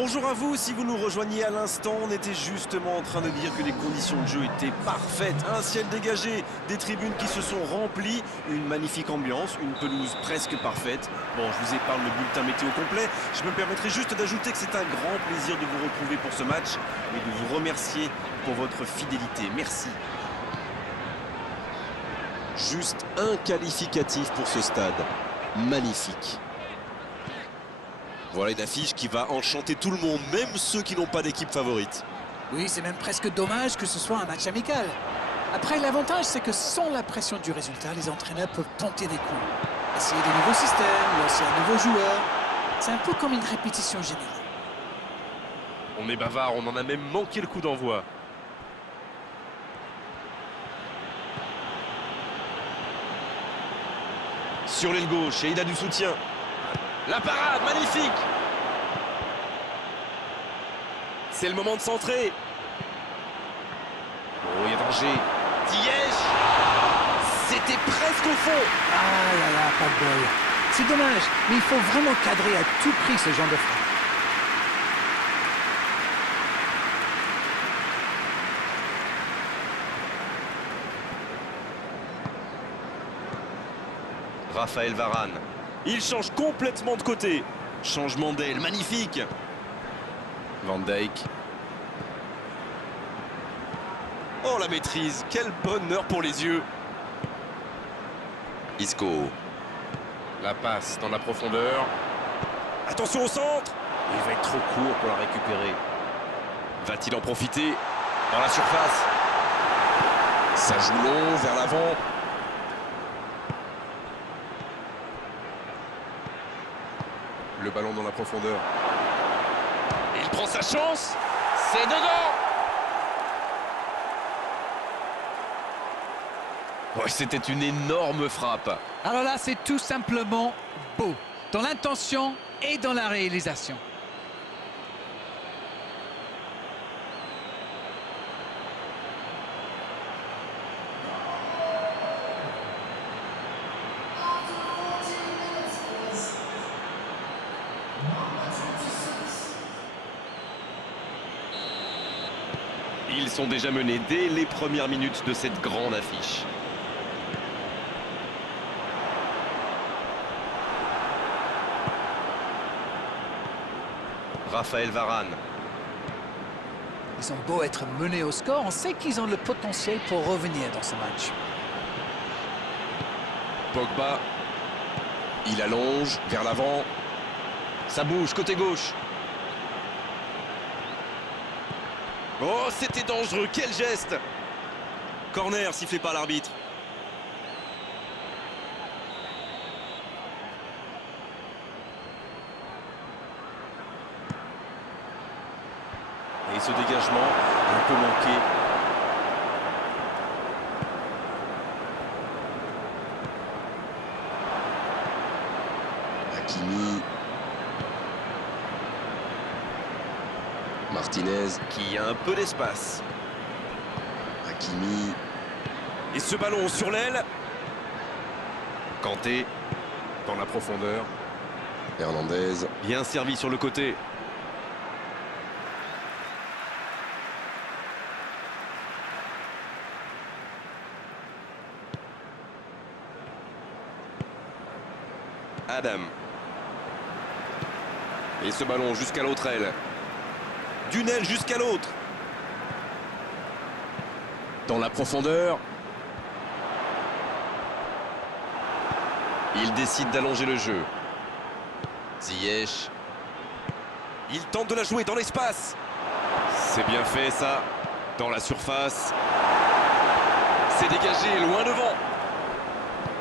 Bonjour à vous, si vous nous rejoignez à l'instant, on était justement en train de dire que les conditions de jeu étaient parfaites. Un ciel dégagé, des tribunes qui se sont remplies, une magnifique ambiance, une pelouse presque parfaite. Bon, je vous épargne le bulletin météo complet. Je me permettrai juste d'ajouter que c'est un grand plaisir de vous retrouver pour ce match et de vous remercier pour votre fidélité. Merci. Juste un qualificatif pour ce stade. Magnifique. Voilà une affiche qui va enchanter tout le monde, même ceux qui n'ont pas d'équipe favorite. Oui, c'est même presque dommage que ce soit un match amical. Après, l'avantage, c'est que sans la pression du résultat, les entraîneurs peuvent tenter des coups. Essayer de nouveaux systèmes, lancer un nouveau joueur. C'est un peu comme une répétition générale. On est bavard, on en a même manqué le coup d'envoi. Sur l'aile gauche, et il a du soutien. La parade, magnifique! C'est le moment de centrer. Oh, il y a danger. Ziyech! C'était presque au fond. Ah là là, pas de bol. C'est dommage, mais il faut vraiment cadrer à tout prix ce genre de frappe. Raphaël Varane. Il change complètement de côté. Changement d'aile, magnifique. Van Dijk. Oh, la maîtrise. Quel bonheur pour les yeux. Isco. La passe dans la profondeur. Attention au centre. Il va être trop court pour la récupérer. Va-t-il en profiter? Dans la surface. Ça joue long, vers l'avant. Le ballon dans la profondeur. Il prend sa chance. C'est dedans. Ouais, c'était une énorme frappe. Alors là, c'est tout simplement beau. Dans l'intention et dans la réalisation. Ils sont déjà menés dès les premières minutes de cette grande affiche. Raphaël Varane. Ils ont beau être menés au score, on sait qu'ils ont le potentiel pour revenir dans ce match. Pogba. Il allonge vers l'avant. Ça bouge côté gauche. Oh, c'était dangereux, quel geste! Corner sifflé par l'arbitre. Et ce dégagement un peu manqué. Hakimi. Martinez qui a un peu d'espace. Hakimi. Et ce ballon sur l'aile. Kanté dans la profondeur. Hernandez. Bien servi sur le côté. Adam. Et ce ballon jusqu'à l'autre aile. D'une aile jusqu'à l'autre. Dans la profondeur. Il décide d'allonger le jeu. Ziyech. Il tente de la jouer dans l'espace. C'est bien fait ça. Dans la surface. C'est dégagé loin devant.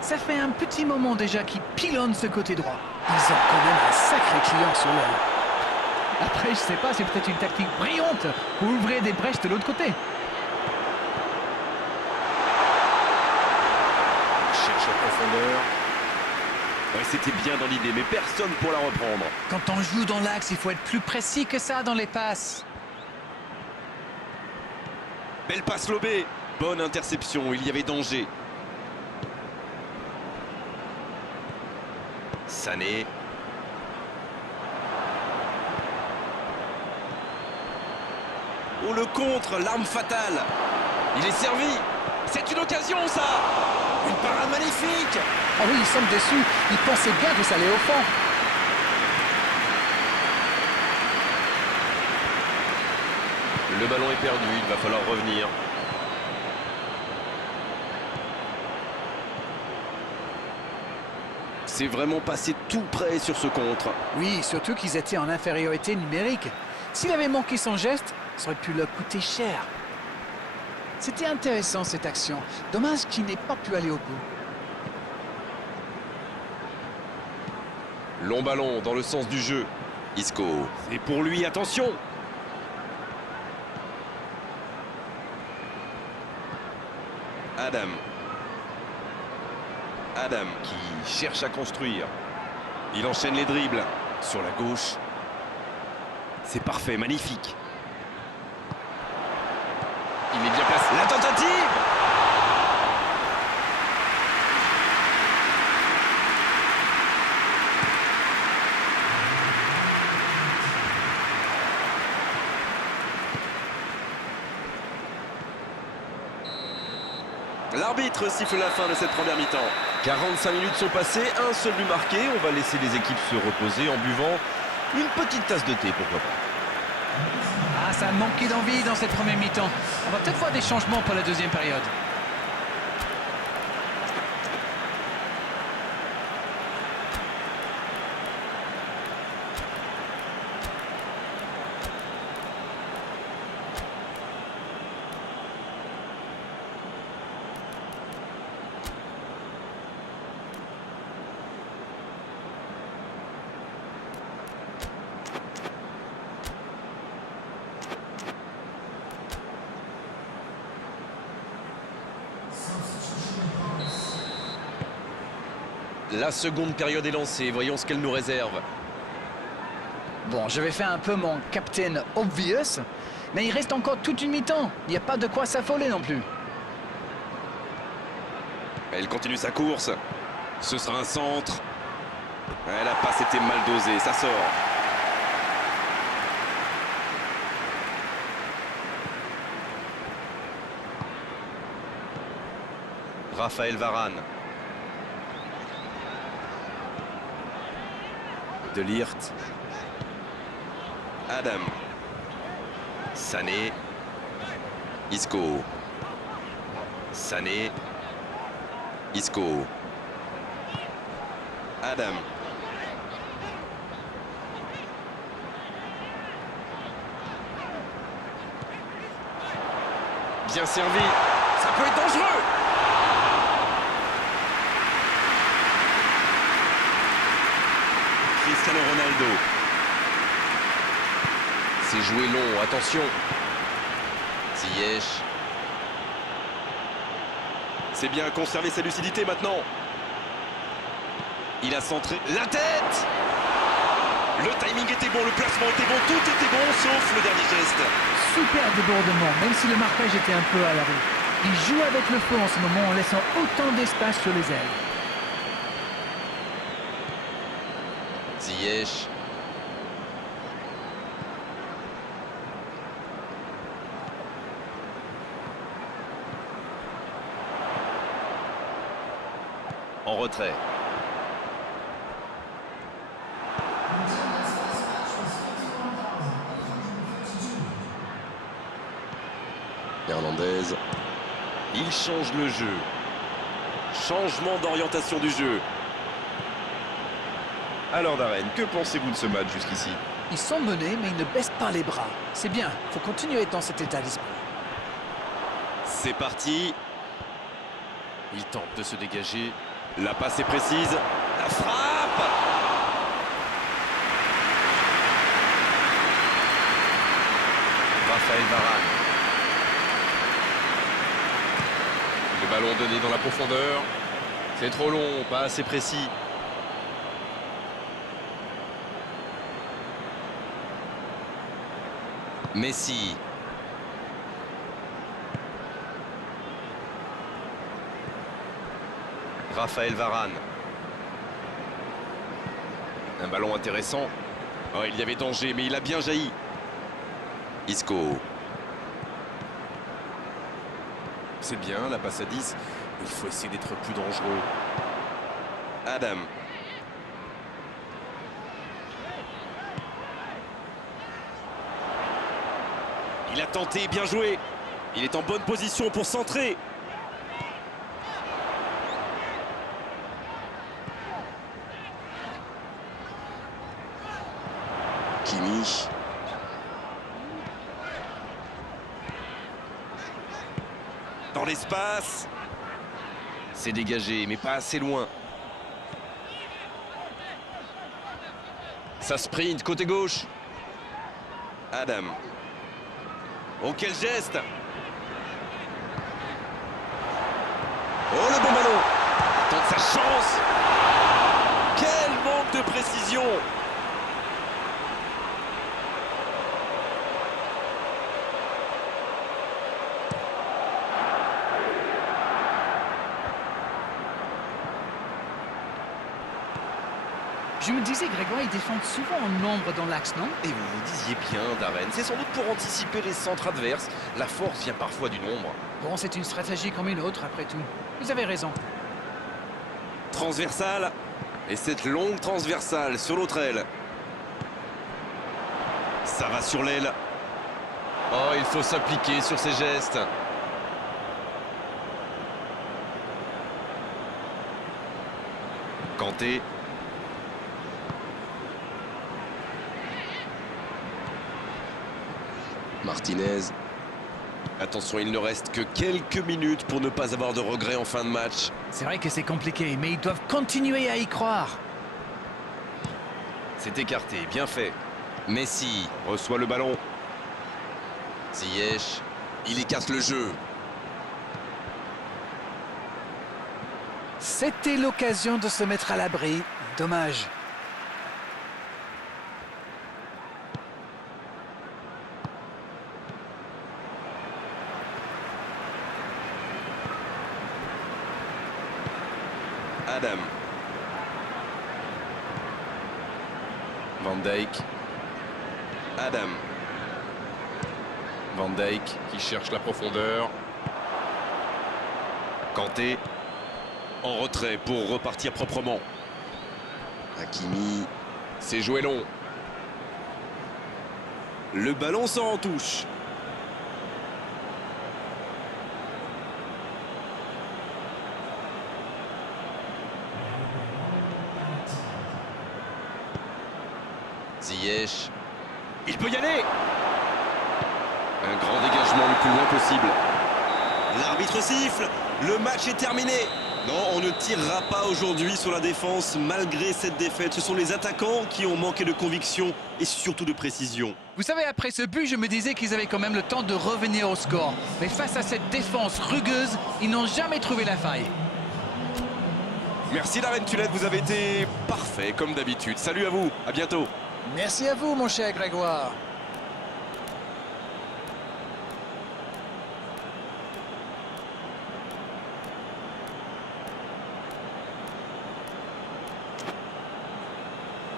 Ça fait un petit moment déjà qu'ils pilonnent ce côté droit. Ils ont quand même un sacré client sur l'aile. Après, je sais pas, c'est peut-être une tactique brillante pour ouvrir des brèches de l'autre côté. Cherche la profondeur. Ouais, c'était bien dans l'idée, mais personne pour la reprendre. Quand on joue dans l'axe, il faut être plus précis que ça dans les passes. Belle passe lobée. Bonne interception, il y avait danger. Sané. Oh, le contre, l'arme fatale. Il est servi. C'est une occasion, ça. Une parade magnifique. Ah oui, ils sont déçus. Ils pensaient bien que ça allait au fond. Le ballon est perdu, il va falloir revenir. C'est vraiment passé tout près sur ce contre. Oui, surtout qu'ils étaient en infériorité numérique. S'il avait manqué son geste, ça aurait pu leur coûter cher. C'était intéressant cette action. Dommage qu'il n'ait pas pu aller au bout. Long ballon dans le sens du jeu. Isco. Et pour lui, attention. Adam. Adam qui cherche à construire. Il enchaîne les dribbles. Sur la gauche. C'est parfait, magnifique. Il est bien placé. La tentative! L'arbitre siffle la fin de cette première mi-temps. 45 minutes sont passées, un seul but marqué. On va laisser les équipes se reposer en buvant une petite tasse de thé, pourquoi pas. Ah, ça a manqué d'envie dans cette première mi-temps. On va peut-être voir des changements pour la deuxième période. La seconde période est lancée, voyons ce qu'elle nous réserve. Bon, je vais faire un peu mon Captain Obvious, mais il reste encore toute une mi-temps. Il n'y a pas de quoi s'affoler non plus. Elle continue sa course. Ce sera un centre. La passe était mal dosée, ça sort. Raphaël Varane. De Ligt. Adam. Sané. Isco. Sané. Isco. Adam. Bien servi. Ça peut être dangereux. Cristiano Ronaldo. C'est joué long, attention. Ziyech. C'est bien conserver sa lucidité maintenant. Il a centré la tête. Le timing était bon, le placement était bon, tout était bon sauf le dernier geste. Super débordement, même si le marquage était un peu à la rue. Il joue avec le feu en ce moment en laissant autant d'espace sur les ailes. Ziyech. En retrait. Hernandez. Il change le jeu. Changement d'orientation du jeu. Alors Darren, que pensez-vous de ce match jusqu'ici? Ils sont menés, mais ils ne baissent pas les bras. C'est bien, il faut continuer dans cet état d'esprit. C'est parti. Il tente de se dégager. La passe est précise. La frappe. Raphaël Varane. Le ballon donné dans la profondeur. C'est trop long, pas assez précis. Messi. Raphaël Varane. Un ballon intéressant. Oh, il y avait danger, mais il a bien jailli. Isco. C'est bien, la passe à 10. Il faut essayer d'être plus dangereux. Adam. Il a tenté, bien joué. Il est en bonne position pour centrer. Kimi. Dans l'espace. C'est dégagé, mais pas assez loin. Ça sprint, côté gauche. Adam. Oh, quel geste! Oh, le bon ballon! Il tente sa chance! Quel manque de précision! Je me disais, Grégoire, ils défendent souvent en nombre dans l'axe, non? Et vous vous disiez bien, Darren, c'est sans doute pour anticiper les centres adverses. La force vient parfois du nombre. Bon, c'est une stratégie comme une autre, après tout. Vous avez raison. Transversale. Et cette longue transversale sur l'autre aile. Ça va sur l'aile. Oh, il faut s'appliquer sur ces gestes. Kanté. Martinez. Attention, il ne reste que quelques minutes pour ne pas avoir de regrets en fin de match. C'est vrai que c'est compliqué, mais ils doivent continuer à y croire. C'est écarté, bien fait. Messi reçoit le ballon. Ziyech, il écarte le jeu. C'était l'occasion de se mettre à l'abri. Dommage. Adam. Van Dijk. Adam. Van Dijk qui cherche la profondeur. Kanté. En retrait pour repartir proprement. Hakimi. C'est joué long. Le ballon sort en touche. Ziyech. Il peut y aller. Un grand dégagement le plus loin possible. L'arbitre siffle. Le match est terminé. Non, on ne tirera pas aujourd'hui sur la défense malgré cette défaite. Ce sont les attaquants qui ont manqué de conviction et surtout de précision. Vous savez, après ce but, je me disais qu'ils avaient quand même le temps de revenir au score. Mais face à cette défense rugueuse, ils n'ont jamais trouvé la faille. Merci Darren Tulette, vous avez été parfait comme d'habitude. Salut à vous, à bientôt. Merci à vous, mon cher Grégoire.